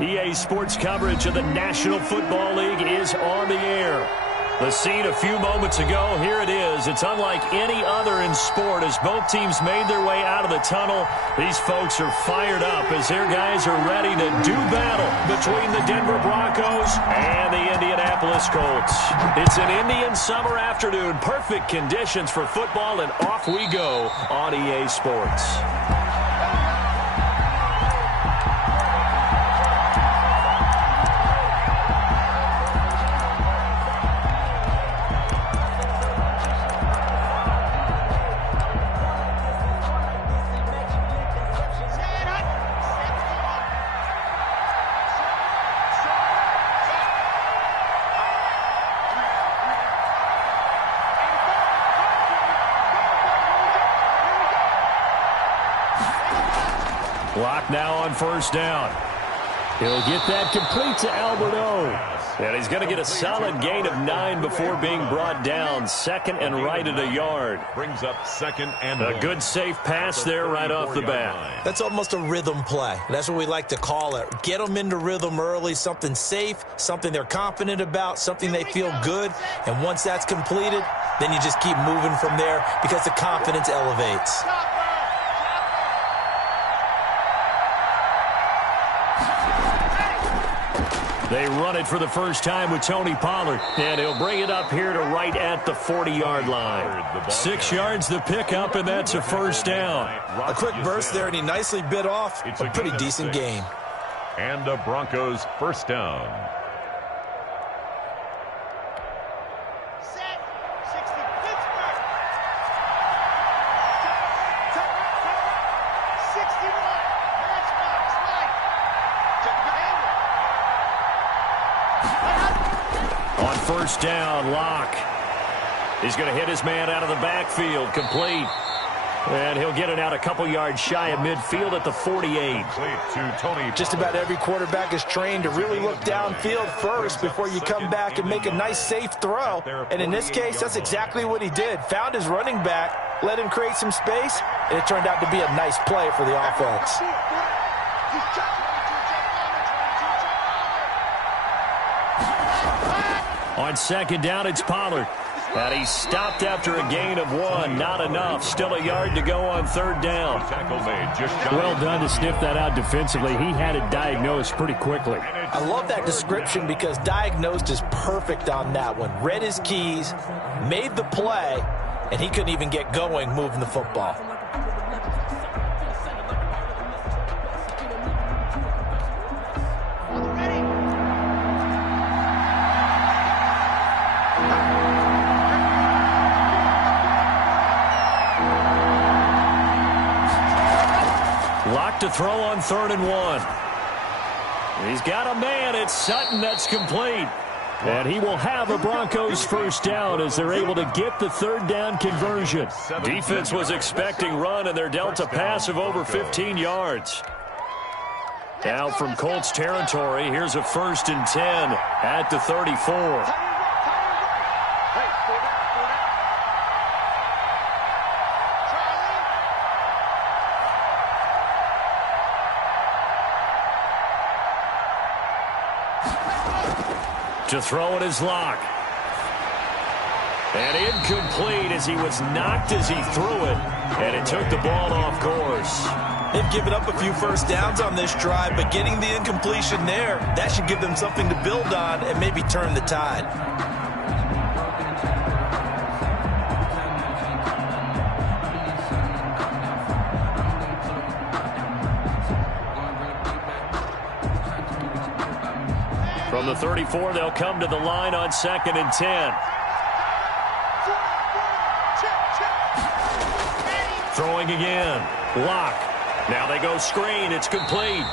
EA Sports coverage of the National Football League is on the air. The scene a few moments ago, here it is. It's unlike any other in sport as both teams made their way out of the tunnel. These folks are fired up as their guys are ready to do battle between the Denver Broncos and the Indianapolis Colts. It's an Indian summer afternoon. Perfect conditions for football, and off we go on EA Sports. Block now on first down. He'll get that complete to Alberto. And he's going to get a solid gain of 9 before being brought down. Second and right at a yard. Brings up second and a good safe pass there right off the bat. That's almost a rhythm play. That's what we like to call it. Get them into rhythm early, something safe, something they're confident about, something they feel good. And once that's completed, then you just keep moving from there because the confidence elevates. They run it for the first time with Tony Pollard, and he'll bring it up here to right at the 40-yard line. 6 yards the pickup, and that's a first down. A quick burst there, and he nicely bit off a pretty decent gain. And the Broncos first down. First down, Locke. He's going to hit his man out of the backfield, complete. And he'll get it out a couple yards shy of midfield at the 48. Just about every quarterback is trained to really look downfield first before you come back and make a nice, safe throw. And in this case, that's exactly what he did. Found his running back, let him create some space, and it turned out to be a nice play for the offense. On second down, it's Pollard. And he stopped after a gain of 1. Not enough. Still a yard to go on third down. Well done to sniff that out defensively. He had it diagnosed pretty quickly. I love that description because diagnosed is perfect on that one. Read his keys, made the play, and he couldn't even get going moving the football. Locked to throw on 3rd and 1. He's got a man. It's Sutton. That's complete. And he will have a Broncos first down as they're able to get the third down conversion. Defense was expecting run, and they're dealt a pass of over 15 yards. Now from Colts territory, here's a 1st and 10 at the 34. To throw it is Locke. And incomplete as he was knocked as he threw it. And it took the ball off course. They've given up a few first downs on this drive, but getting the incompletion there, that should give them something to build on and maybe turn the tide. From the 34, they'll come to the line on 2nd and 10. Throwing again. Locke. Now they go screen. It's complete.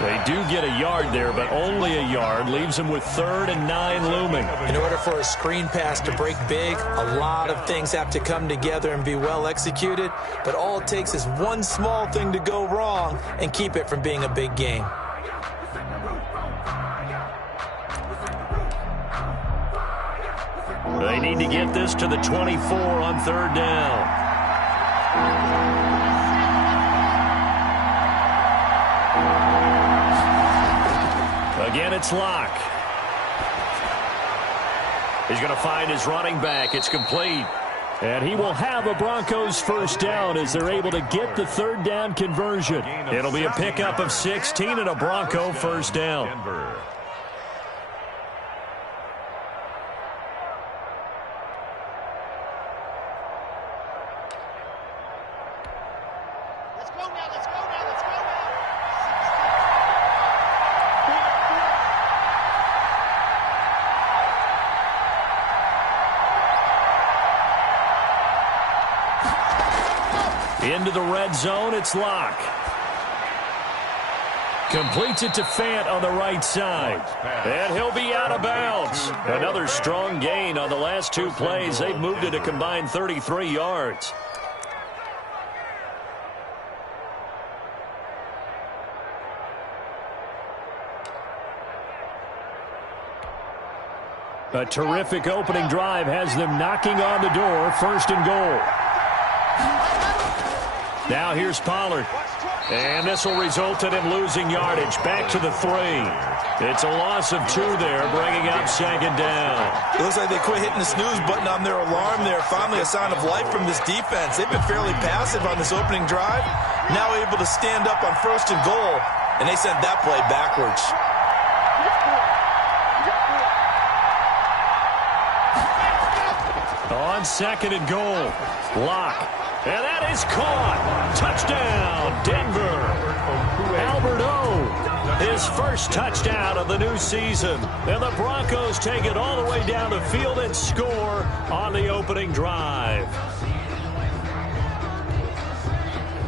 They do get a yard there, but only a yard. Leaves them with 3rd and 9 looming. In order for a screen pass to break big, a lot of things have to come together and be well executed. But all it takes is one small thing to go wrong and keep it from being a big game. They need to get this to the 24 on 3rd down. it's Locke. He's going to find his running back. It's complete. And he will have a Broncos first down as they're able to get the third down conversion. It'll be a pickup of 16 and a Bronco first down. Into the red zone, it's Locke. Completes it to Fant on the right side. And he'll be out of bounds. Another strong gain on the last two plays. They've moved it a combined 33 yards. A terrific opening drive has them knocking on the door. First and goal. Now here's Pollard. And this will result in him losing yardage. Back to the 3. It's a loss of 2 there, bringing up second down. It looks like they quit hitting the snooze button on their alarm there. Finally a sign of life from this defense. They've been fairly passive on this opening drive. Now able to stand up on first and goal. And they sent that play backwards. On second and goal, Locke. And that is caught. Touchdown, Denver. Albert O, his first touchdown of the new season. And the Broncos take it all the way down the field and score on the opening drive.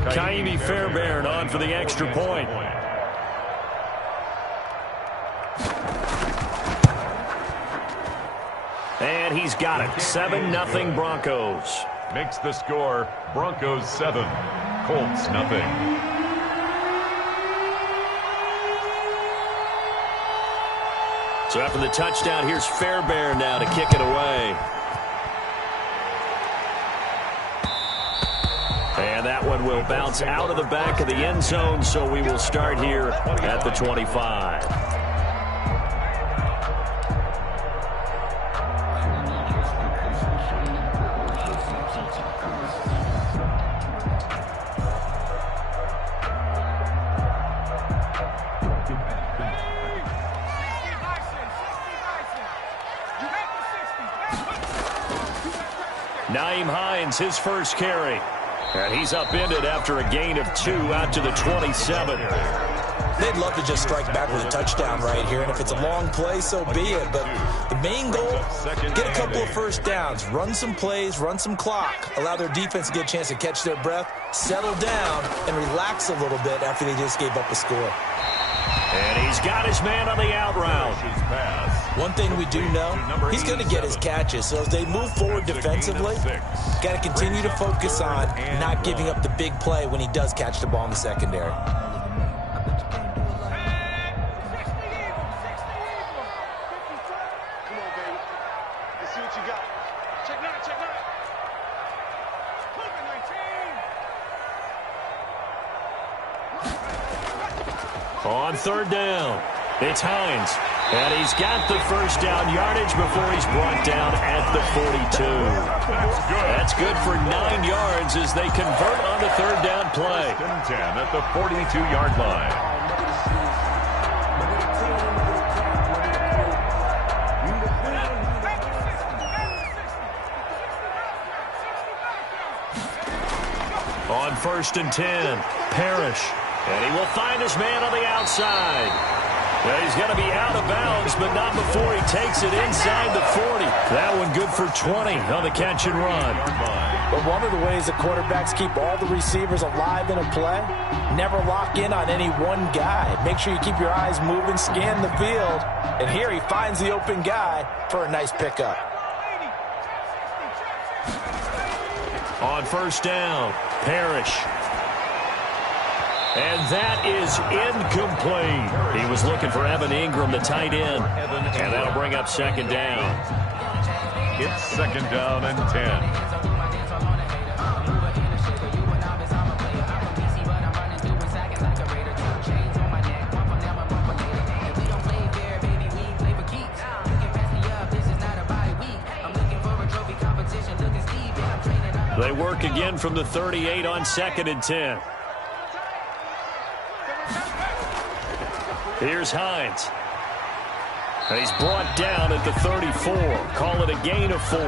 Kaimi Fairbairn on for the extra point. And he's got it. 7-0 Broncos. Makes the score Broncos 7, Colts nothing. So after the touchdown, here's Fairbairn now to kick it away. And that one will bounce out of the back of the end zone, so we will start here at the 25. His first carry. And he's upended after a gain of 2 out to the 27. They'd love to just strike back with a touchdown right here, and if it's a long play, so be it. But the main goal, get a couple of first downs, run some plays, run some clock, allow their defense to get a chance to catch their breath, settle down, and relax a little bit after they just gave up a score. And he's got his man on the out route. One thing we do know, he's going to get his catches. So as they move forward defensively, got to continue to focus on not giving up the big play when he does catch the ball in the secondary. Come on, baby. Let's see what you got. Check 9, check 9. On third down, it's Hines. And he's got the first down yardage before he's brought down at the 42. That's good for 9 yards as they convert on the third down play. 10 at the 42-yard line. On first and 10, Parrish. And he will find his man on the outside. Well, he's going to be out of bounds, but not before he takes it inside the 40. That one good for 20 on the catch and run. But one of the ways the quarterbacks keep all the receivers alive in a play, never lock in on any one guy. Make sure you keep your eyes moving, scan the field. And here he finds the open guy for a nice pickup. On first down, Parrish. And that is incomplete. He was looking for Evan Ingram, the tight end. And that'll bring up second down. It's second down and 10. work again from the 38 on 2nd and 10. Here's Hines. And he's brought down at the 34. Call it a gain of 4.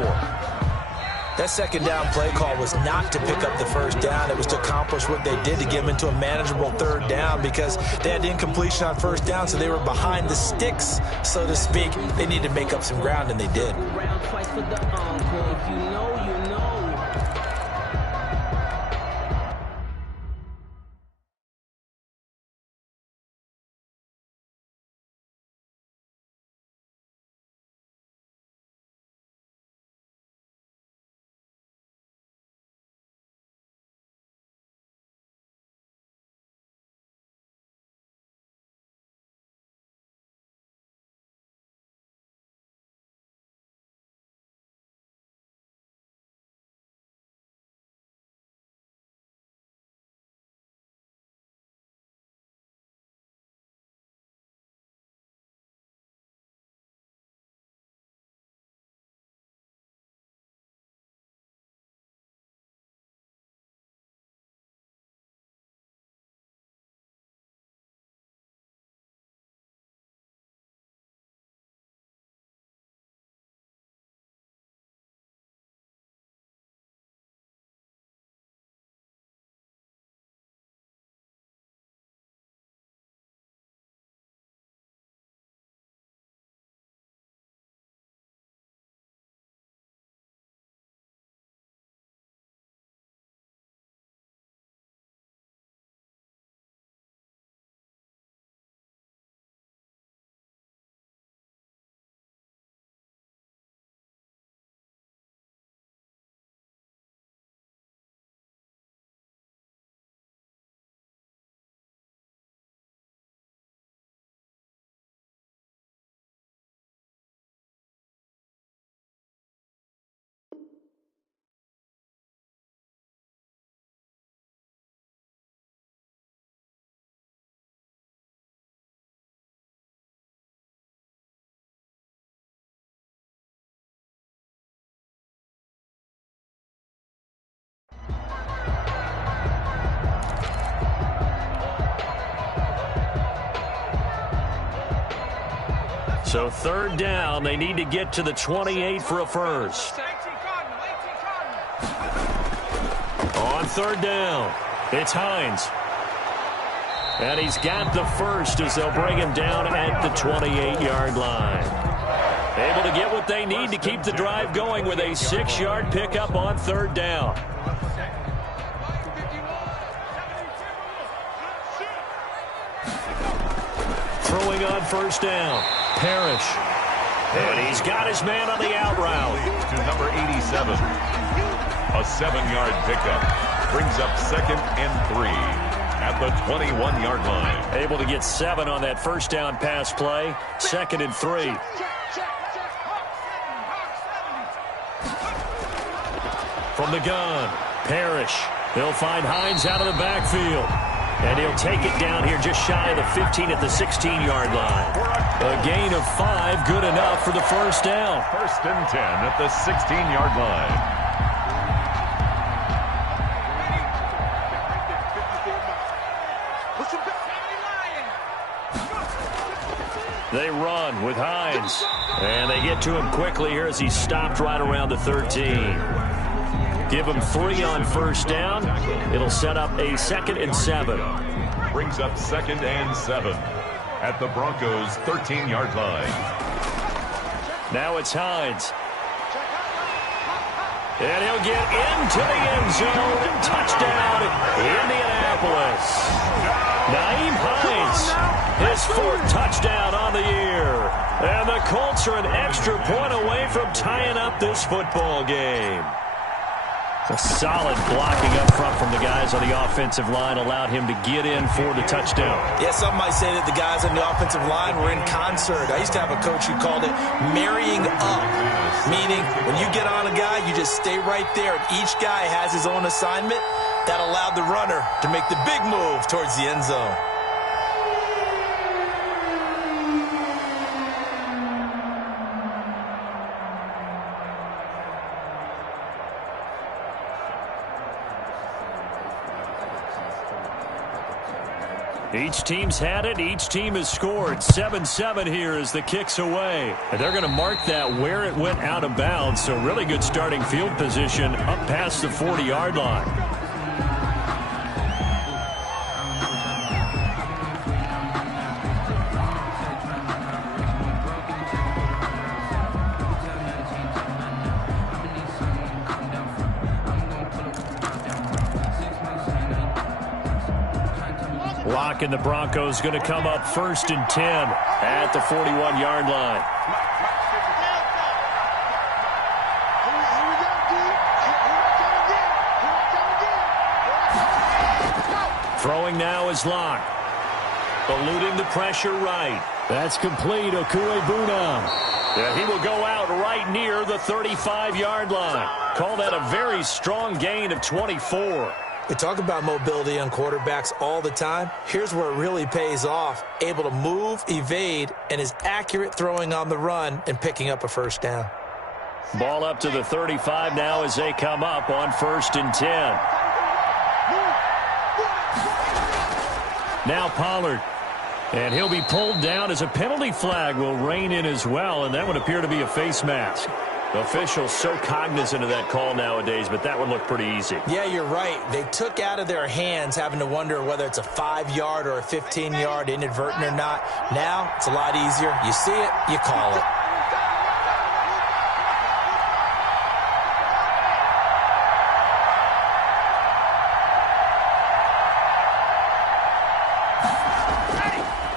That second down play call was not to pick up the first down. It was to accomplish what they did to get them into a manageable 3rd down because they had incompletion on 1st down, so they were behind the sticks, so to speak. They needed to make up some ground, and they did. So 3rd down, they need to get to the 28 for a first. On 3rd down, it's Hines. And he's got the first as they'll bring him down at the 28-yard line. Able to get what they need to keep the drive going with a 6-yard pickup on 3rd down. Throwing on 1st down, Parrish. And he's got his man on the out route. To number 87. A 7-yard pickup. Brings up 2nd and 3 at the 21-yard line. Able to get 7 on that 1st down pass play. 2nd and 3. From the gun, Parrish. He'll find Hines out of the backfield. And he'll take it down here just shy of the 15 at the 16-yard line. A gain of 5, good enough for the 1st down. 1st and 10 at the 16-yard line. They run with Hines. And they get to him quickly here as he stopped right around the 13. Give him 3 on 1st down. It'll set up a 2nd and 7. Brings up 2nd and 7 at the Broncos' 13-yard line. Now it's Hines. And he'll get into the end zone. Touchdown, Indianapolis. Nyheim Hines, his 4th touchdown on the year. And the Colts are an extra point away from tying up this football game. A solid blocking up front from the guys on the offensive line allowed him to get in for the touchdown. Yeah, some might say that the guys on the offensive line were in concert. I used to have a coach who called it marrying up, meaning when you get on a guy, you just stay right there, and each guy has his own assignment. That allowed the runner to make the big move towards the end zone. Each team's had it. Each team has scored. 7-7 here as the kick's away. And they're going to mark that where it went out of bounds. So really good starting field position up past the 40-yard line. Lock and the Broncos going to come up 1st and 10 at the 41-yard line. Throwing now is Lock. Eluding the pressure right. That's complete. Okuebuna. Yeah, he will go out right near the 35-yard line. Call that a very strong gain of 24. We talk about mobility on quarterbacks all the time. Here's where it really pays off. Able to move, evade, and is accurate throwing on the run and picking up a first down. Ball up to the 35 now as they come up on 1st and 10. Now Pollard. And he'll be pulled down as a penalty flag will rein in as well, and that would appear to be a face mask. Officials so cognizant of that call nowadays, but that would look pretty easy. Yeah, you're right. They took out of their hands having to wonder whether it's a 5-yard or a 15-yard inadvertent or not. Now, it's a lot easier. You see it, you call it.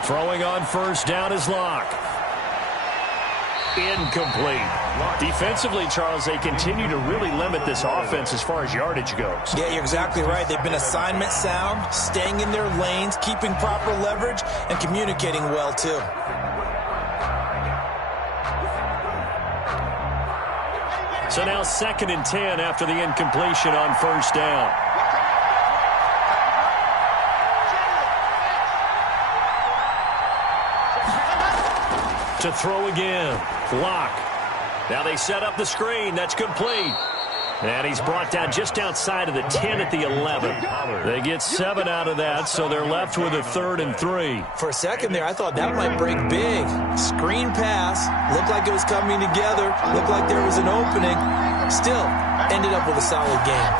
Throwing on 1st down is Lock. Incomplete. Defensively, Charles, they continue to really limit this offense as far as yardage goes. Yeah, you're exactly right. They've been assignment sound, staying in their lanes, keeping proper leverage, and communicating well, too. So now 2nd and 10 after the incompletion on 1st down. To throw again. Lock. Now they set up the screen. That's complete. And he's brought down just outside of the 10 at the 11. They get 7 out of that, so they're left with a 3rd and 3. For a second there, I thought that might break big. Screen pass. Looked like it was coming together. Looked like there was an opening. Still, ended up with a solid game.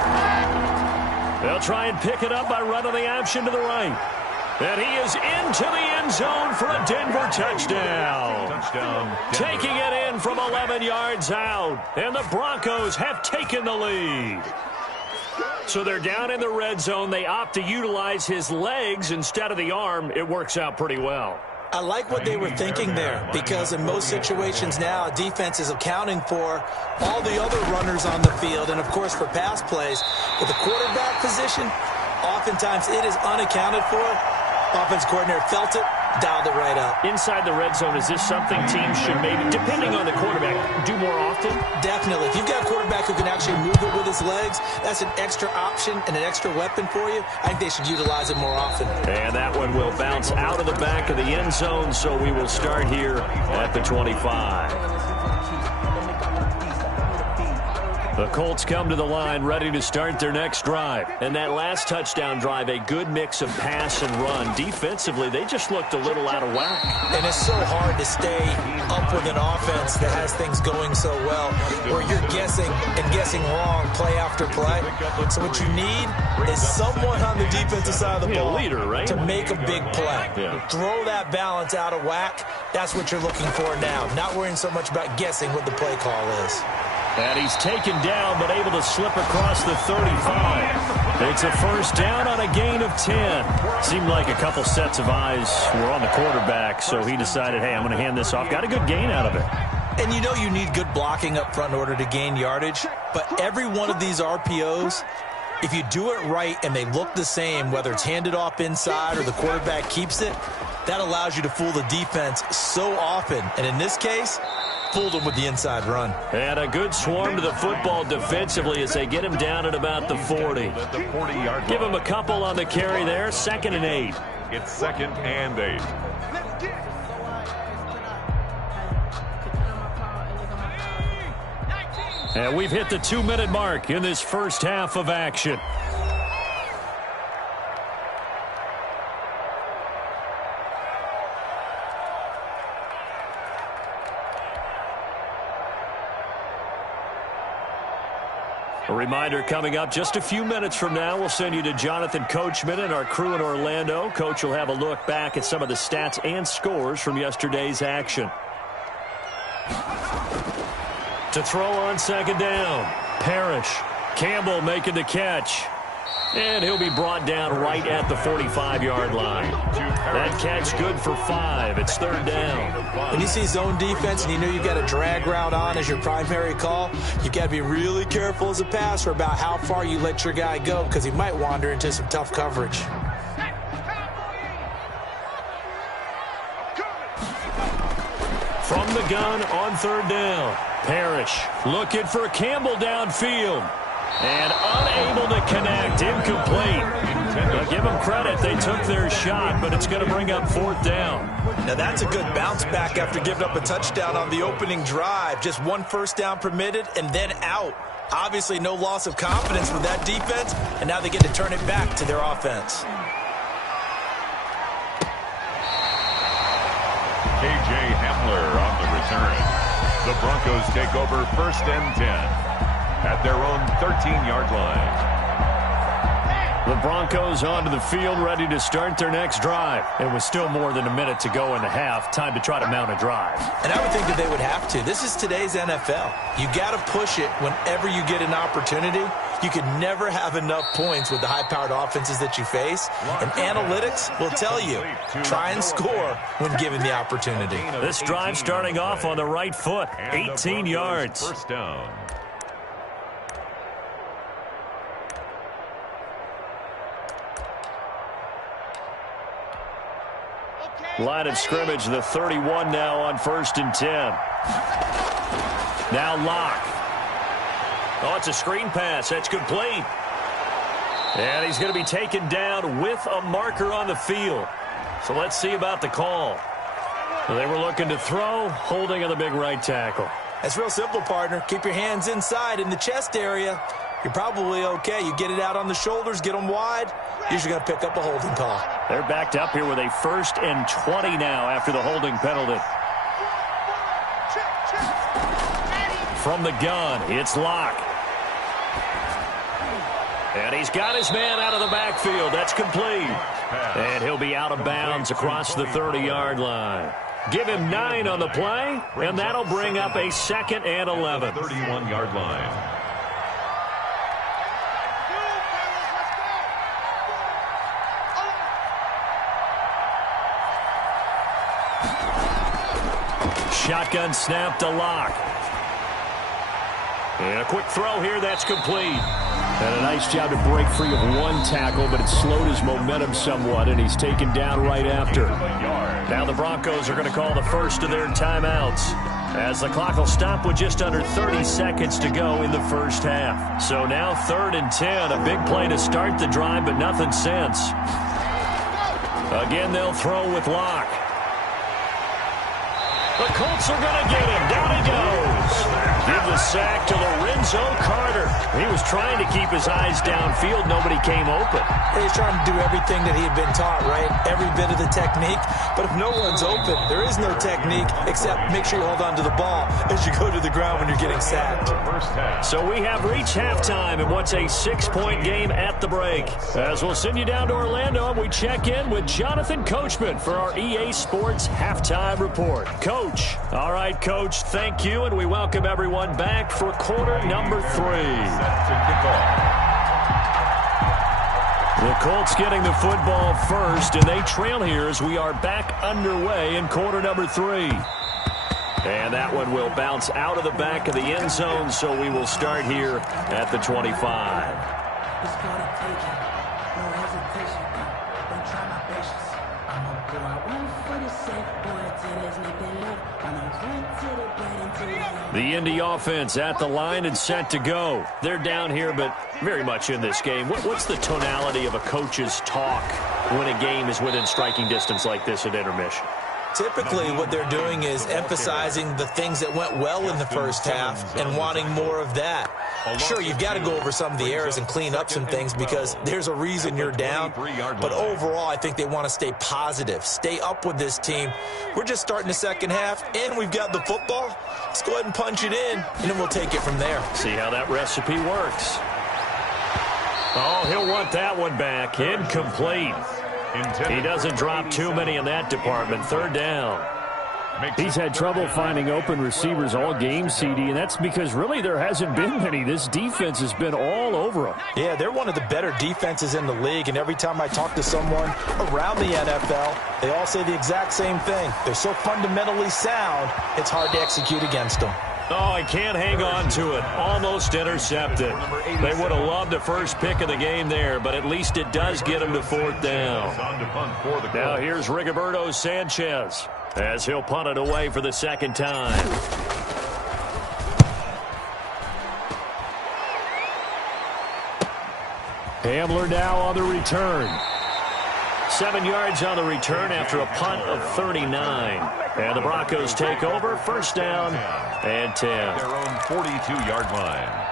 They'll try and pick it up by running the option to the right. And he is into the end zone for a Denver touchdown. Taking it in from 11 yards out. And the Broncos have taken the lead. So they're down in the red zone. They opt to utilize his legs instead of the arm. It works out pretty well. I like what they were thinking there, because in most situations now, defense is accounting for all the other runners on the field, and, of course, for pass plays. With the quarterback position, oftentimes it is unaccounted for. Offense coordinator felt it, dialed it right up. Inside the red zone, is this something teams should maybe, depending on the quarterback, do more often? Definitely. If you've got a quarterback who can actually move it with his legs, that's an extra option and an extra weapon for you. I think they should utilize it more often. And that one will bounce out of the back of the end zone, so we will start here at the 25. The Colts come to the line ready to start their next drive. And that last touchdown drive, a good mix of pass and run. Defensively, they just looked a little out of whack. And it's so hard to stay up with an offense that has things going so well, where you're guessing and guessing wrong play after play. So what you need is someone on the defensive side of the ball, leader, right? to make a big play. Yeah. Throw that balance out of whack. That's what you're looking for now. Not worrying so much about guessing what the play call is. And he's taken down, but able to slip across the 35. It's a 1st down on a gain of 10. Seemed like a couple sets of eyes were on the quarterback, so he decided, hey, I'm going to hand this off. Got a good gain out of it. And you know you need good blocking up front in order to gain yardage, but every one of these RPOs, if you do it right and they look the same, whether it's handed off inside or the quarterback keeps it, that allows you to fool the defense so often. And in this case, fooled him with the inside run. And a good swarm to the football defensively as they get him down at about the 40. Give him a couple on the carry there. 2nd and 8. It's 2nd and 8. And we've hit the 2-minute mark in this first half of action. A reminder coming up just a few minutes from now, we'll send you to Jonathan Coachman and our crew in Orlando. Coach will have a look back at some of the stats and scores from yesterday's action. To throw on second down, Parrish. Campbell making the catch. And he'll be brought down right at the 45-yard line. That catch good for 5. It's third down. When you see zone defense and you know you've got a drag route on as your primary call, you've got to be really careful as a passer about how far you let your guy go because he might wander into some tough coverage. From the gun on third down, Parrish looking for Campbell downfield. And unable to connect, incomplete. Now give them credit, they took their shot, but it's going to bring up fourth down. Now that's a good bounce back after giving up a touchdown on the opening drive. Just one first down permitted and then out. Obviously no loss of confidence with that defense, and now they get to turn it back to their offense. K.J. Hamler on the return. The Broncos take over first and 10. At their own 13-yard line. The Broncos onto the field, ready to start their next drive. It was still more than a minute to go in the half. Time to try to mount a drive. And I would think that they would have to. This is today's NFL. You got to push it whenever you get an opportunity. You can never have enough points with the high-powered offenses that you face. And analytics will tell you, try and score when given the opportunity. This drive starting off on the right foot, 18 yards. First down. Line of scrimmage, the 31 now on first and 10. Now Locke. Oh, it's a screen pass. That's complete. And he's going to be taken down with a marker on the field. So let's see about the call. They were looking to throw, holding on the big right tackle. That's real simple, partner. Keep your hands inside in the chest area. You're probably okay. You get it out on the shoulders, get them wide. Usually going to pick up a holding call. They're backed up here with a 1st and 20 now after the holding penalty. From the gun, it's Locke. And he's got his man out of the backfield. That's complete. And he'll be out of bounds across the 30-yard line. Give him 9 on the play, and that'll bring up a 2nd and 11. 31-yard line. Shotgun snap to Locke. And a quick throw here, that's complete. And a nice job to break free of one tackle, but it slowed his momentum somewhat, and he's taken down right after. Now the Broncos are going to call the first of their timeouts, as the clock will stop with just under 30 seconds to go in the first half. So now 3rd and 10, a big play to start the drive, but nothing since. Again, they'll throw with Locke. The Colts are going to get him. Down he goes. Give the sack to Lorenzo Carter. He was trying to keep his eyes downfield. Nobody came open. He's trying to do everything that he had been taught, right? Every bit of the technique. But if no one's open, there is no technique except make sure you hold on to the ball as you go to the ground when you're getting sacked. So we have reached halftime in what's a 6-point game at the break. As we'll send you down to Orlando, and we check in with Jonathan Coachman for our EA Sports Halftime Report. Coach. All right, Coach, thank you, and we welcome everyone back for quarter number 3. The Colts getting the football first, and they trail here as we are back underway in quarter number 3. And that one will bounce out of the back of the end zone, so we will start here at the 25. The Indy offense at the line and set to go. They're down here, but very much in this game. What's the tonality of a coach's talk when a game is within striking distance like this at intermission? Typically, what they're doing is emphasizing the things that went well in the first half and wanting more of that. Sure, you've got to go over some of the errors and clean up some things because there's a reason you're down. But overall, I think they want to stay positive, stay up with this team. We're just starting the second half, and we've got the football. Let's go ahead and punch it in, and then we'll take it from there. See how that recipe works. Oh, he'll want that one back. Incomplete. He doesn't drop too many in that department. Third down. He's had trouble finding open receivers all game, CD, and that's because really there hasn't been many. This defense has been all over him. Yeah, they're one of the better defenses in the league, and every time I talk to someone around the NFL, they all say the exact same thing. They're so fundamentally sound, it's hard to execute against them. Oh, he can't hang on to it. Almost intercepted. They would have loved the first pick of the game there, but at least it does get him to fourth down. Now here's Rigoberto Sanchez as he'll punt it away for the second time. Hamler now on the return. 7 yards on the return after a punt of 39. And the Broncos take over, first down and 10. Their own 42-yard line.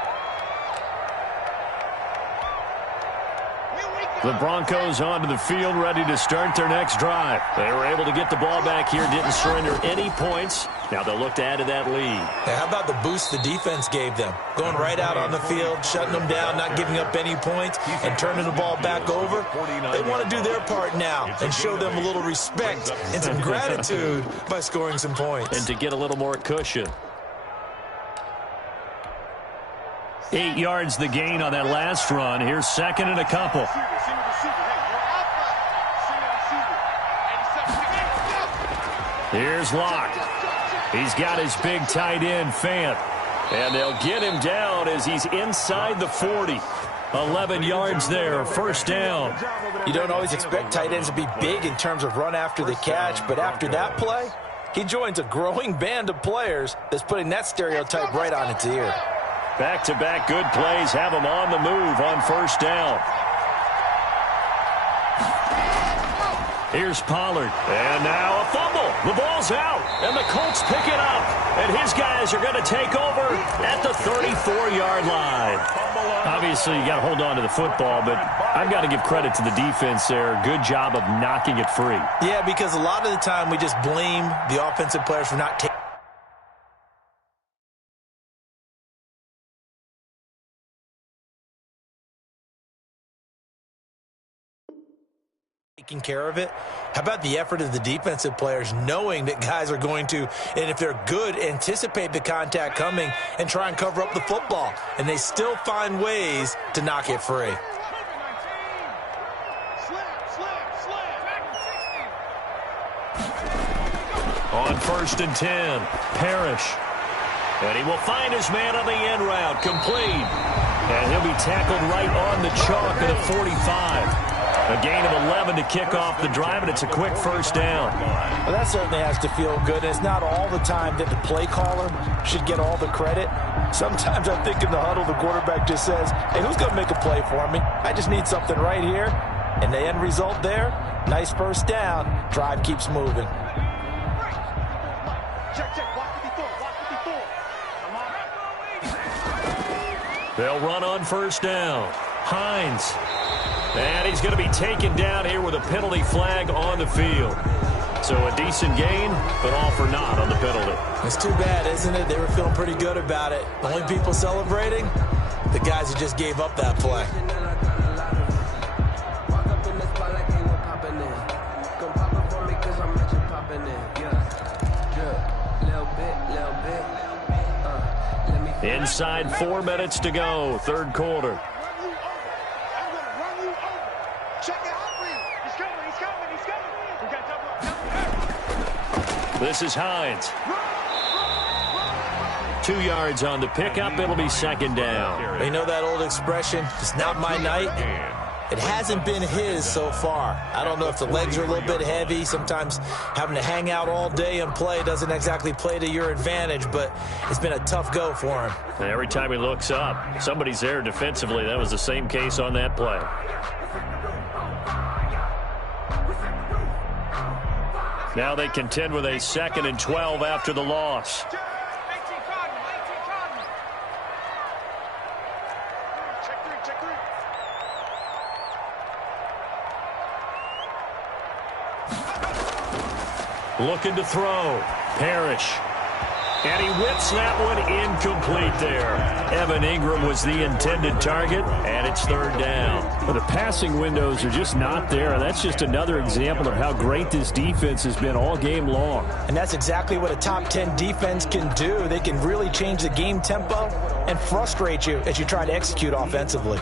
The Broncos onto the field, ready to start their next drive. They were able to get the ball back here, didn't surrender any points. Now they'll look to add to that lead. Hey, how about the boost the defense gave them? Going right out on the field, shutting them down, not giving up any points, and turning the ball back over. They want to do their part now and show them a little respect and some gratitude by scoring some points. And to get a little more cushion. 8 yards the gain on that last run. Here's second and a couple. Here's Locke. He's got his big tight end, Fant. And they'll get him down as he's inside the 40. 11 yards there, first down. You don't always expect tight ends to be big in terms of run after the catch, but after that play, he joins a growing band of players that's putting that stereotype right on its ear. Back-to-back good plays have him on the move on first down. Here's Pollard. And now a fumble. The ball's out. And the Colts pick it up. And his guys are going to take over at the 34-yard line. Obviously, you got to hold on to the football, but I've got to give credit to the defense there. Good job of knocking it free. Yeah, because a lot of the time we just blame the offensive players for not taking care of it. How about the effort of the defensive players knowing that guys are going to, and if they're good, anticipate the contact coming and try and cover up the football, and they still find ways to knock it free. On first and 10, Parrish. And he will find his man on the end route, complete. And he'll be tackled right on the chalk at the 45. A gain of 11 to kick off the drive, and it's a quick first down. Well, that certainly has to feel good. It's not all the time that the play caller should get all the credit. Sometimes I think in the huddle, the quarterback just says, hey, who's going to make a play for me? I just need something right here. And the end result there, nice first down. Drive keeps moving. They'll run on first down. Hines. And he's going to be taken down here with a penalty flag on the field. So a decent gain, but all for naught on the penalty. It's too bad, isn't it? They were feeling pretty good about it. The only people celebrating, the guys who just gave up that play. Inside 4 minutes to go, third quarter. This is Hines. 2 yards on the pickup. It'll be second down. You know that old expression, it's not my night? It hasn't been his so far. I don't know if the legs are a little bit heavy. Sometimes having to hang out all day and play doesn't exactly play to your advantage, but it's been a tough go for him. And every time he looks up, somebody's there defensively. That was the same case on that play. Now they contend with a 2nd and 12 after the loss. Looking to throw. Parrish. And he whips that one incomplete there. Evan Ingram was the intended target, and it's third down. Well, the passing windows are just not there. That's just another example of how great this defense has been all game long. And that's exactly what a top 10 defense can do. They can really change the game tempo and frustrate you as you try to execute offensively.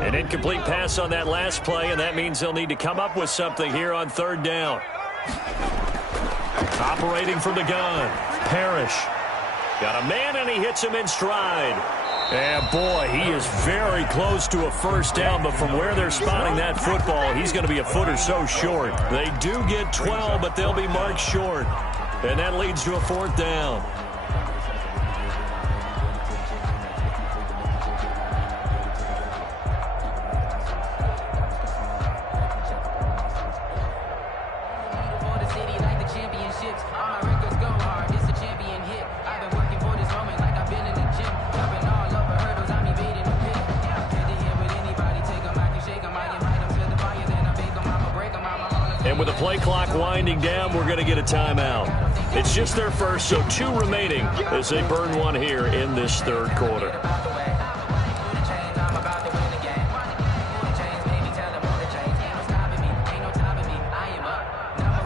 An incomplete pass on that last play, and that means they'll need to come up with something here on third down. Operating from the gun. Parrish. Got a man, and he hits him in stride. And, boy, he is very close to a first down, but from where they're spotting that football, he's going to be a foot or so short. They do get 12, but they'll be marked short. And that leads to a fourth down. And with the play clock winding down, we're going to get a timeout. It's just their first, so 2 remaining as they burn one here in this third quarter.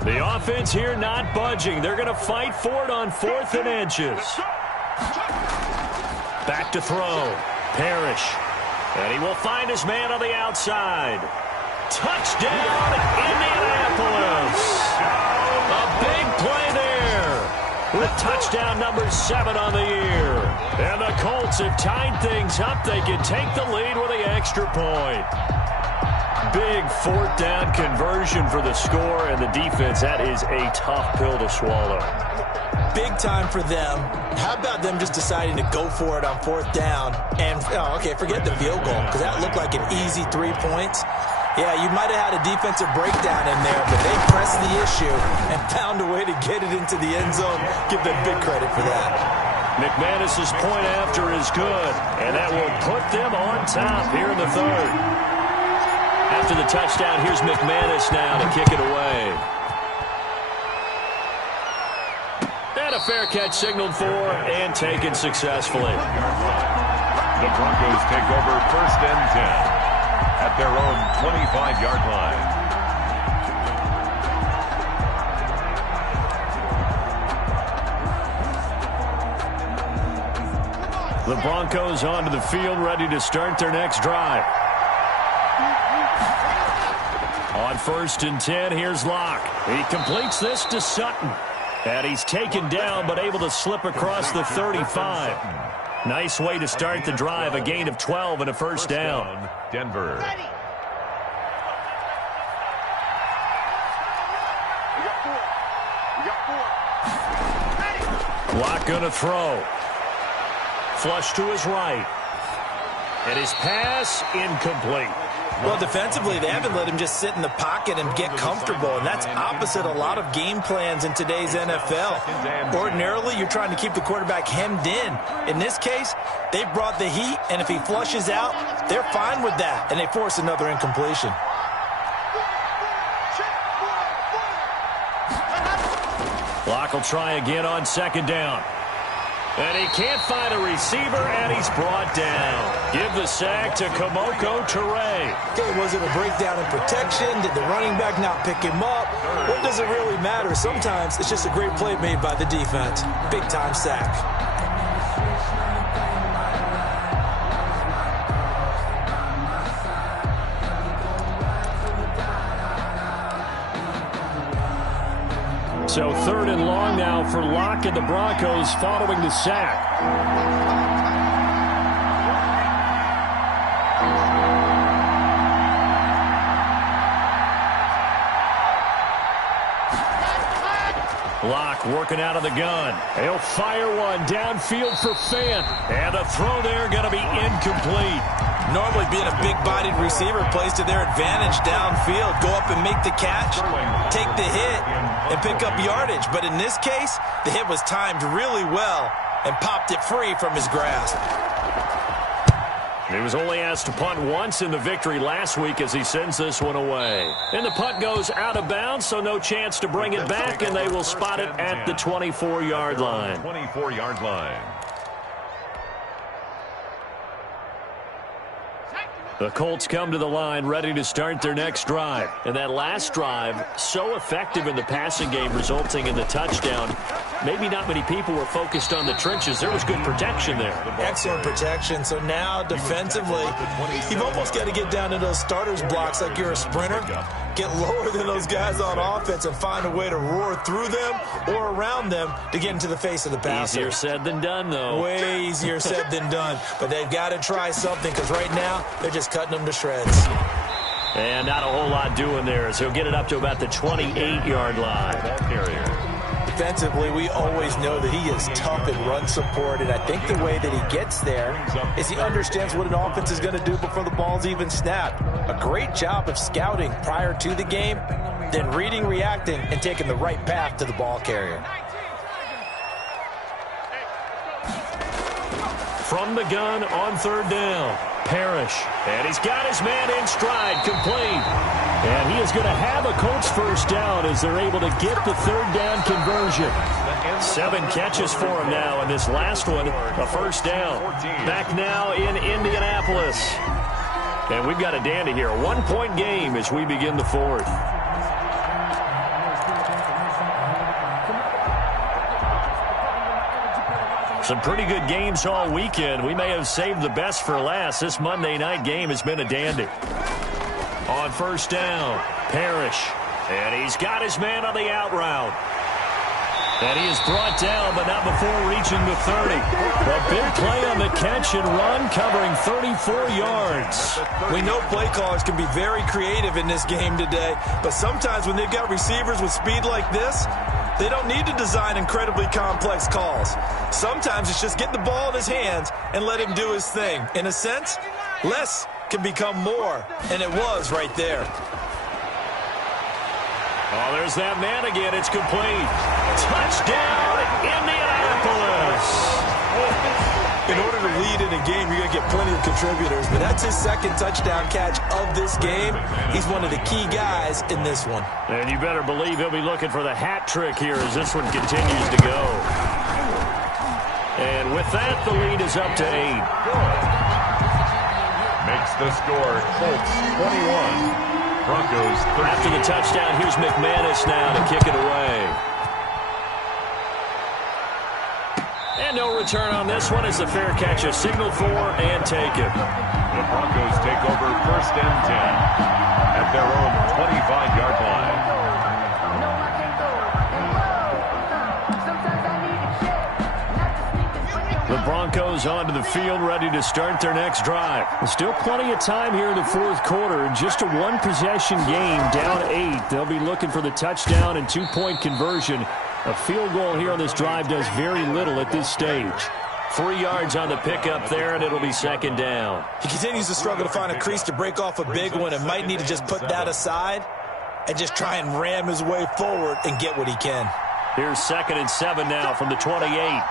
The offense here not budging. They're going to fight for it on 4th and inches. Back to throw. Parrish. And he will find his man on the outside. Touchdown, Indianapolis. A big play there with touchdown number 7 on the year. And the Colts have tied things up. They can take the lead with the extra point. Big 4th down conversion for the score, and the defense, that is a tough pill to swallow. Big time for them. How about them just deciding to go for it on 4th down? And, forget the field goal, because that looked like an easy 3 points. Yeah, you might have had a defensive breakdown in there, but they pressed the issue and found a way to get it into the end zone. Give them big credit for that. McManus's point after is good, and that will put them on top here in the third. After the touchdown, here's McManus now to kick it away. And a fair catch signaled for and taken successfully. The Broncos take over 1st and 10. At their own 25-yard line. The Broncos onto the field, ready to start their next drive. On 1st and 10, here's Locke. He completes this to Sutton. And he's taken down, but able to slip across the 35. Nice way to start the drive, a gain of 12 and a first down. Denver. Locke going to throw. Flush to his right. And his pass incomplete. Well, defensively, they haven't let him just sit in the pocket and get comfortable, and that's opposite a lot of game plans in today's NFL. Ordinarily, you're trying to keep the quarterback hemmed in. In this case, they brought the heat, and if he flushes out, they're fine with that, and they force another incompletion. Locke will try again on 2nd down. And he can't find a receiver, and he's brought down. Give the sack to Kamoko Toure. Okay, was it a breakdown in protection? Did the running back not pick him up? What does it really matter? Sometimes it's just a great play made by the defense. Big-time sack. So 3rd and long now for Locke and the Broncos following the sack. Locke working out of the gun. He'll fire one downfield for Fant. And the throw there going to be incomplete. Normally being a big-bodied receiver plays to their advantage downfield. Go up and make the catch, take the hit, and pick up yardage. But in this case, the hit was timed really well and popped it free from his grasp. He was only asked to punt once in the victory last week as he sends this one away. And the punt goes out of bounds, so no chance to bring it back, and they will spot it at the 24-yard line. 24-yard line. The Colts come to the line ready to start their next drive. And that last drive, so effective in the passing game, resulting in the touchdown. Maybe not many people were focused on the trenches. There was good protection there. Excellent protection. So now defensively, you've almost got to get down to those starters blocks like you're a sprinter. Get lower than those guys on offense and find a way to roar through them or around them to get into the face of the passer. Easier said than done, though. Way easier said than done. But they've got to try something because right now they're just cutting them to shreds. And not a whole lot doing there as he'll get it up to about the 28-yard line. Defensively, we always know that he is tough in run support, and I think the way that he gets there is he understands what an offense is going to do before the ball's even snapped. A great job of scouting prior to the game, then reading, reacting, and taking the right path to the ball carrier. From the gun on third down, Parrish. And he's got his man in stride, complete. And he is going to have a Colts first down as they're able to get the third down conversion. 7 catches for him now, and this last one, a first down. Back now in Indianapolis. And we've got a dandy here. A 1-point game as we begin the fourth. Some pretty good games all weekend. We may have saved the best for last. This Monday night game has been a dandy. On first down, Parrish. And he's got his man on the out route. And he is brought down, but not before reaching the 30. A big play on the catch and run, covering 34 yards. We know play callers can be very creative in this game today, but sometimes when they've got receivers with speed like this, they don't need to design incredibly complex calls. Sometimes it's just get the ball in his hands and let him do his thing. In a sense, less can become more, and it was right there. Oh, there's that man again. It's complete. Touchdown, Indianapolis. In order to lead in a game, you're going to get plenty of contributors, but that's his second touchdown catch of this game. He's one of the key guys in this one. And you better believe he'll be looking for the hat trick here as this one continues to go. And with that, the lead is up to 8. Makes the score Colts 21. Broncos 13. After the touchdown, here's McManus now to kick it away. And no return on this one as the fair catch is signaled for and taken. The Broncos take over first and 10 at their own 25-yard line. The Broncos onto the field ready to start their next drive. Still plenty of time here in the fourth quarter. Just a one-possession game, down 8. They'll be looking for the touchdown and 2-point conversion. A field goal here on this drive does very little at this stage. 3 yards on the pickup there, and it'll be second down. He continues to struggle to find a crease to break off a big one and might need to just put that aside and just try and ram his way forward and get what he can. Here's 2nd and 7 now from the 28.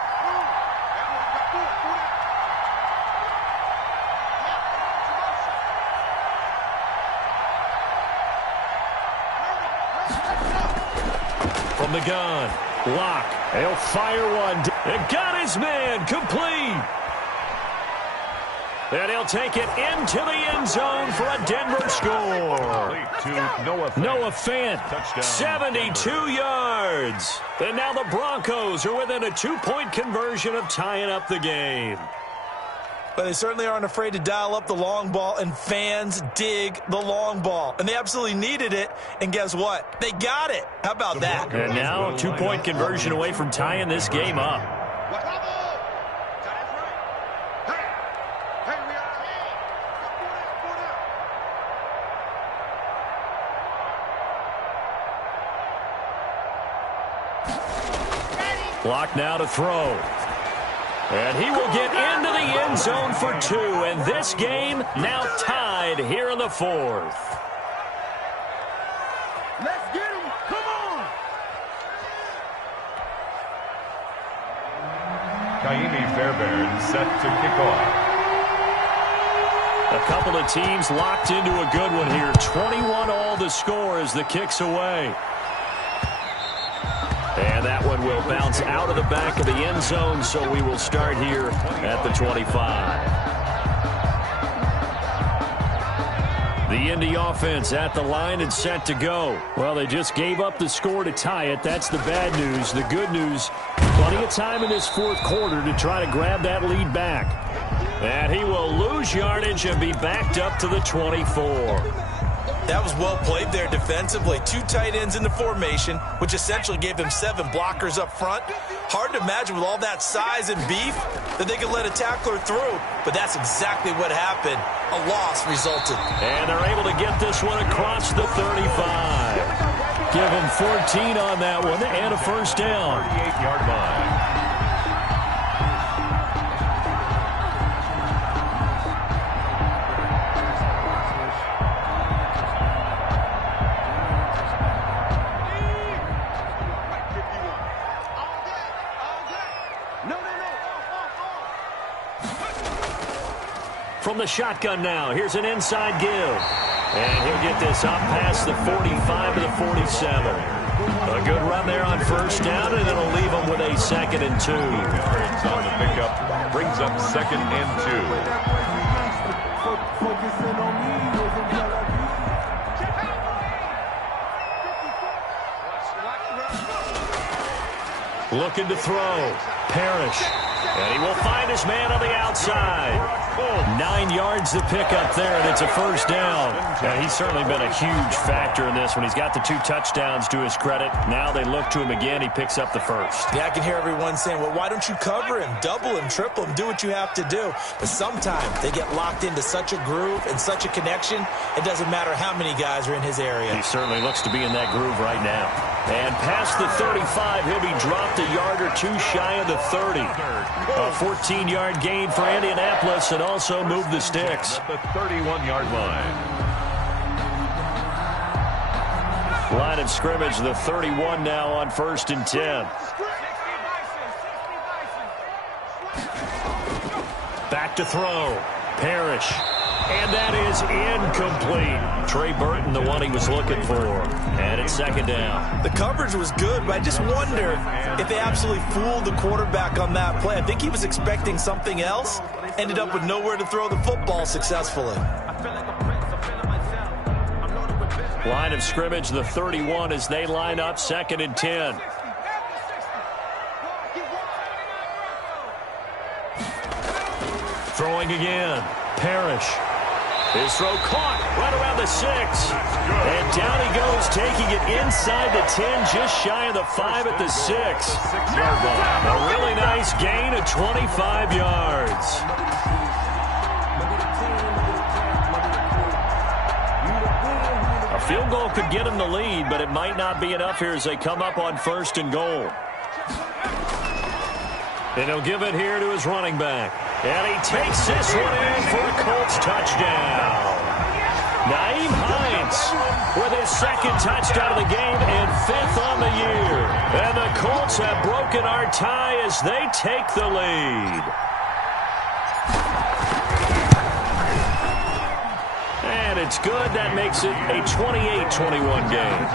From the gun, Locke. He'll fire one. And got his man complete. And he'll take it into the end zone for a Denver score. Noah Fant, 72 yards. And now the Broncos are within a 2-point conversion of tying up the game. But they certainly aren't afraid to dial up the long ball, and fans dig the long ball. And they absolutely needed it, and guess what? They got it. How about that? And now 2-point conversion away from tying this game up. Clock now to throw. And he will get into the end zone for 2. And this game now tied here in the 4th. Let's get him. Come on. Kaimi Fairbairn set to kick off. A couple of teams locked into a good one here. 21-all the score as the kick's away. And that one will bounce out of the back of the end zone, so we will start here at the 25. The Indy offense at the line and set to go. Well, they just gave up the score to tie it. That's the bad news. The good news, plenty of time in this 4th quarter to try to grab that lead back. And he will lose yardage and be backed up to the 24. That was well played there defensively. 2 tight ends in the formation, which essentially gave them 7 blockers up front. Hard to imagine with all that size and beef that they could let a tackler through, but that's exactly what happened. A loss resulted. And they're able to get this one across the 35. Give them 14 on that one and a first down. 38-yard line. From the shotgun now, here's an inside give. And he'll get this up past the 45 to the 47. A good run there on first down, and it'll leave him with a 2nd and 2. Yards on the pickup, brings up 2nd and 2. Looking to throw. Parrish. And he will find his man on the outside. 9 yards to pick up there, and it's a first down. Yeah, he's certainly been a huge factor in this one. He's got the 2 touchdowns to his credit. Now they look to him again. He picks up the first. Yeah, I can hear everyone saying, well, why don't you cover him, double him, triple him, do what you have to do. But sometimes they get locked into such a groove and such a connection, it doesn't matter how many guys are in his area. He certainly looks to be in that groove right now. And past the 35, he'll be dropped a yard or 2 shy of the 30. A 14-yard gain for Indianapolis and also move the sticks. At the 31-yard line. Line of scrimmage, the 31 now on 1st and 10. Back to throw. Parrish. And that is incomplete. Trey Burton, the one he was looking for. And it's 2nd down. The coverage was good, but I just wonder if they absolutely fooled the quarterback on that play. I think he was expecting something else. Ended up with nowhere to throw the football successfully. Line of scrimmage, the 31 as they line up 2nd and 10. Throwing again. Parrish. His throw caught right around the 6. And down he goes, taking it inside the 10, just shy of the 5 at the 6. A really nice gain of 25 yards. A field goal could get him the lead, but it might not be enough here as they come up on 1st and goal. And he'll give it here to his running back. And he takes this one in for a Colts touchdown. Nyheim Hines with his 2nd touchdown of the game and 5th on the year. And the Colts have broken our tie as they take the lead. And it's good. That makes it a 28-21 game.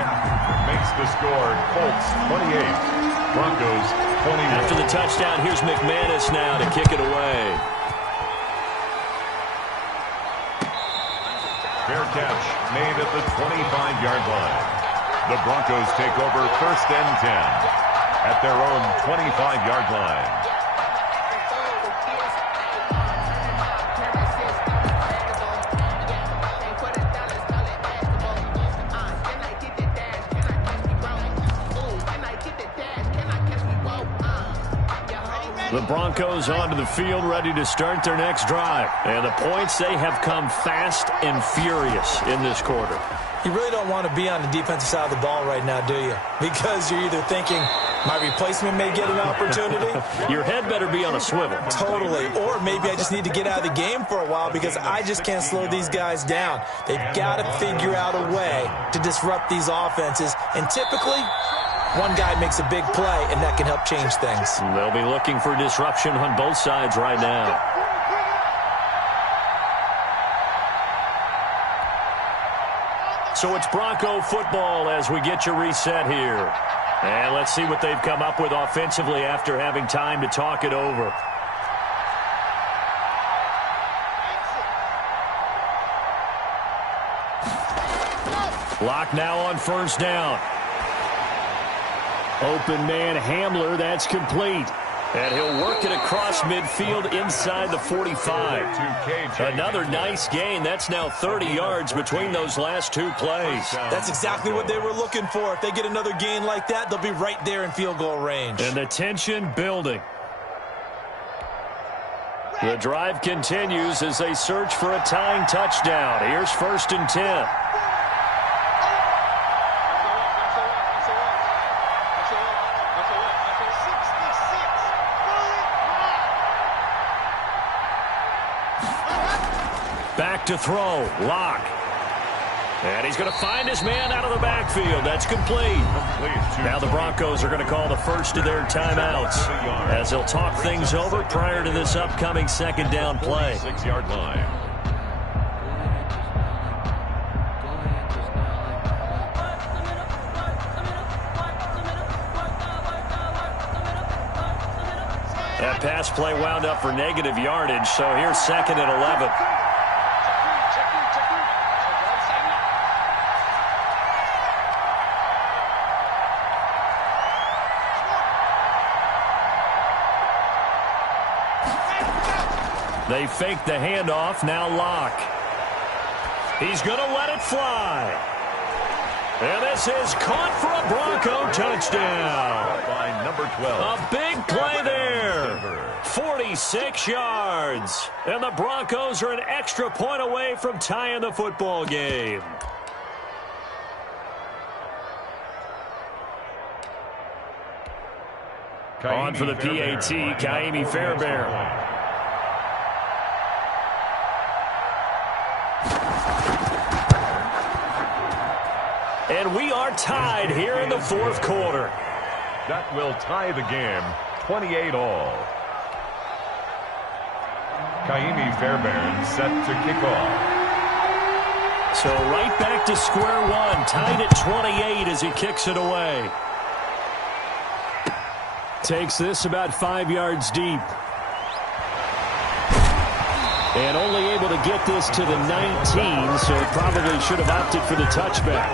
Makes the score Colts 28. Broncos 21. After the touchdown, here's McManus now to kick it away. Fair catch made at the 25-yard line. The Broncos take over 1st and 10 at their own 25-yard line. The Broncos onto the field, ready to start their next drive. And the points, they have come fast and furious in this quarter. You really don't want to be on the defensive side of the ball right now, do you? Because you're either thinking, my replacement may get an opportunity. Your head better be on a swivel. Totally. Or maybe I just need to get out of the game for a while because I just can't slow these guys down. They've got to figure out a way to disrupt these offenses. And typically, one guy makes a big play, and that can help change things. They'll be looking for disruption on both sides right now. So it's Bronco football as we get you reset here. And let's see what they've come up with offensively after having time to talk it over. Lock now on first down. Open man Hamler, that's complete. And he'll work it across midfield inside the 45. Another nice gain. That's now 30 yards between those last two plays. That's exactly what they were looking for. If they get another gain like that, they'll be right there in field goal range. And the tension building. The drive continues as they search for a tying touchdown. Here's 1st and 10. Back to throw. Lock. And he's going to find his man out of the backfield. That's complete. Now the Broncos are going to call the first of their timeouts as they'll talk things over prior to this upcoming second down play. 6-yard line. That pass play wound up for negative yardage, so here's 2nd and 11. They fake the handoff, now Lock. He's going to let it fly. And this is caught for a Bronco touchdown. By number 12. A big play there. 46 yards. And the Broncos are an extra point away from tying the football game. On for the PAT, Kaimi Fairbairn. And we are tied here in the 4th quarter. That will tie the game, 28-all. Kaimi Fairbairn set to kick off. So right back to square one, tied at 28 as he kicks it away. Takes this about 5 yards deep. And only able to get this to the 19, so probably should have opted for the touchback.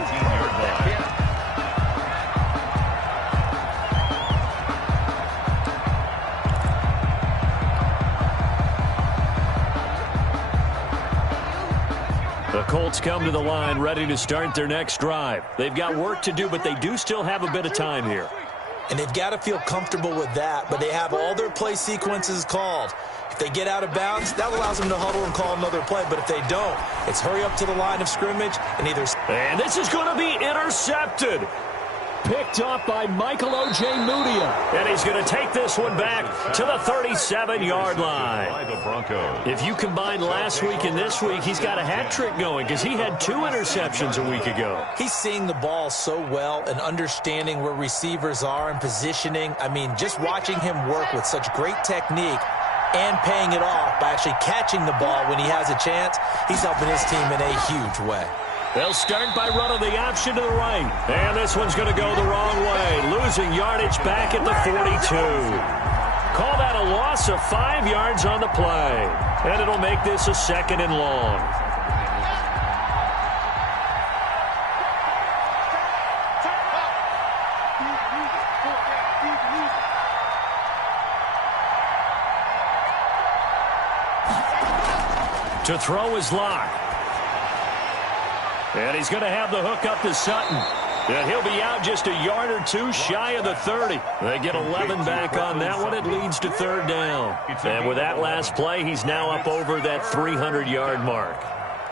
The Colts come to the line ready to start their next drive. They've got work to do, but they do still have a bit of time here. And they've got to feel comfortable with that, but they have all their play sequences called. If they get out of bounds, that allows them to huddle and call another play. But if they don't, it's hurry up to the line of scrimmage and either... And this is going to be intercepted. Picked off by Michael O.J. Mudia. And he's going to take this one back to the 37-yard line. By the Broncos. If you combine last week and this week, he's got a hat trick going because he had 2 interceptions a week ago. He's seeing the ball so well and understanding where receivers are and positioning. I mean, just watching him work with such great technique and paying it off by actually catching the ball when he has a chance, he's helping his team in a huge way. They'll start by running the option to the right. And this one's going to go the wrong way, losing yardage back at the 42. Call that a loss of 5 yards on the play. And it'll make this a 2nd and long. To throw is Lock. And he's going to have the hook up to Sutton. And he'll be out just a yard or two shy of the 30. They get 11 back on that one. It leads to third down. And with that last play, he's now up over that 300-yard mark.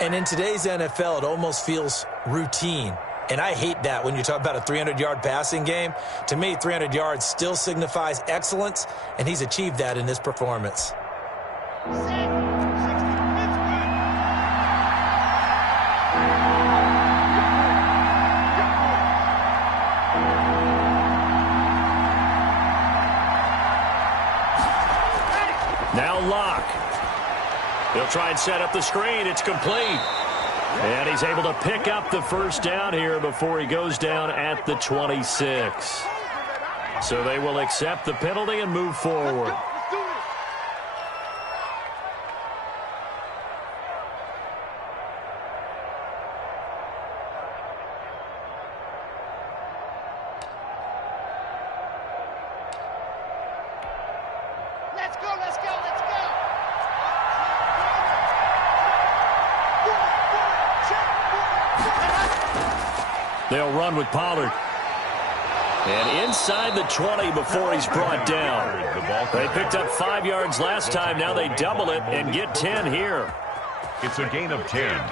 And in today's NFL, it almost feels routine. And I hate that when you talk about a 300-yard passing game. To me, 300 yards still signifies excellence, and he's achieved that in this performance. Now Locke. He'll try and set up the screen. It's complete. And he's able to pick up the first down here before he goes down at the 26. So they will accept the penalty and move forward. They'll run with Pollard. And inside the 20 before he's brought down. They picked up 5 yards last time. Now they double it and get 10 here. It's a gain of 10.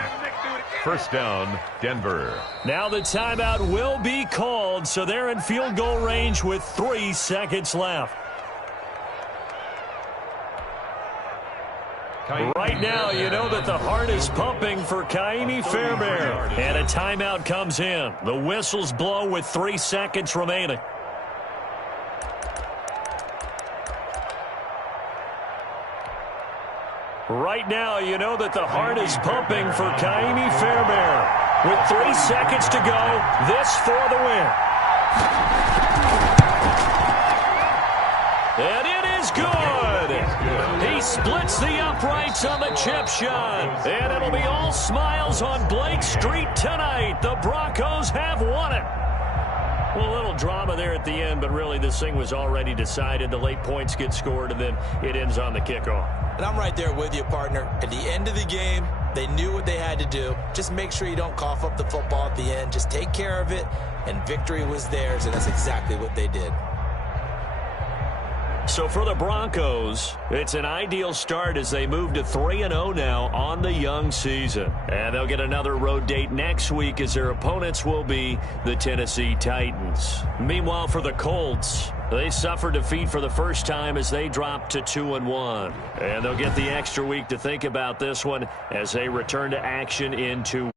First down, Denver. Now the timeout will be called, so they're in field goal range with 3 seconds left. Right now, you know that the heart is pumping for Kaimi Fairbairn. And a timeout comes in. The whistles blow with 3 seconds remaining. Right now, you know that the heart is pumping for Kaimi Fairbairn. With 3 seconds to go, this for the win. And it is good. He splits the uprights on the chip shot. And it'll be all smiles on Blake Street tonight. The Broncos have won it. Well, a little drama there at the end, but really this thing was already decided. The late points get scored, and then it ends on the kickoff. And I'm right there with you, partner. At the end of the game, they knew what they had to do. Just make sure you don't cough up the football at the end. Just take care of it, and victory was theirs, and that's exactly what they did. So for the Broncos, it's an ideal start as they move to 3-0 now on the young season. And they'll get another road date next week as their opponents will be the Tennessee Titans. Meanwhile, for the Colts, they suffered defeat for the first time as they dropped to 2-1. And they'll get the extra week to think about this one as they return to action in 2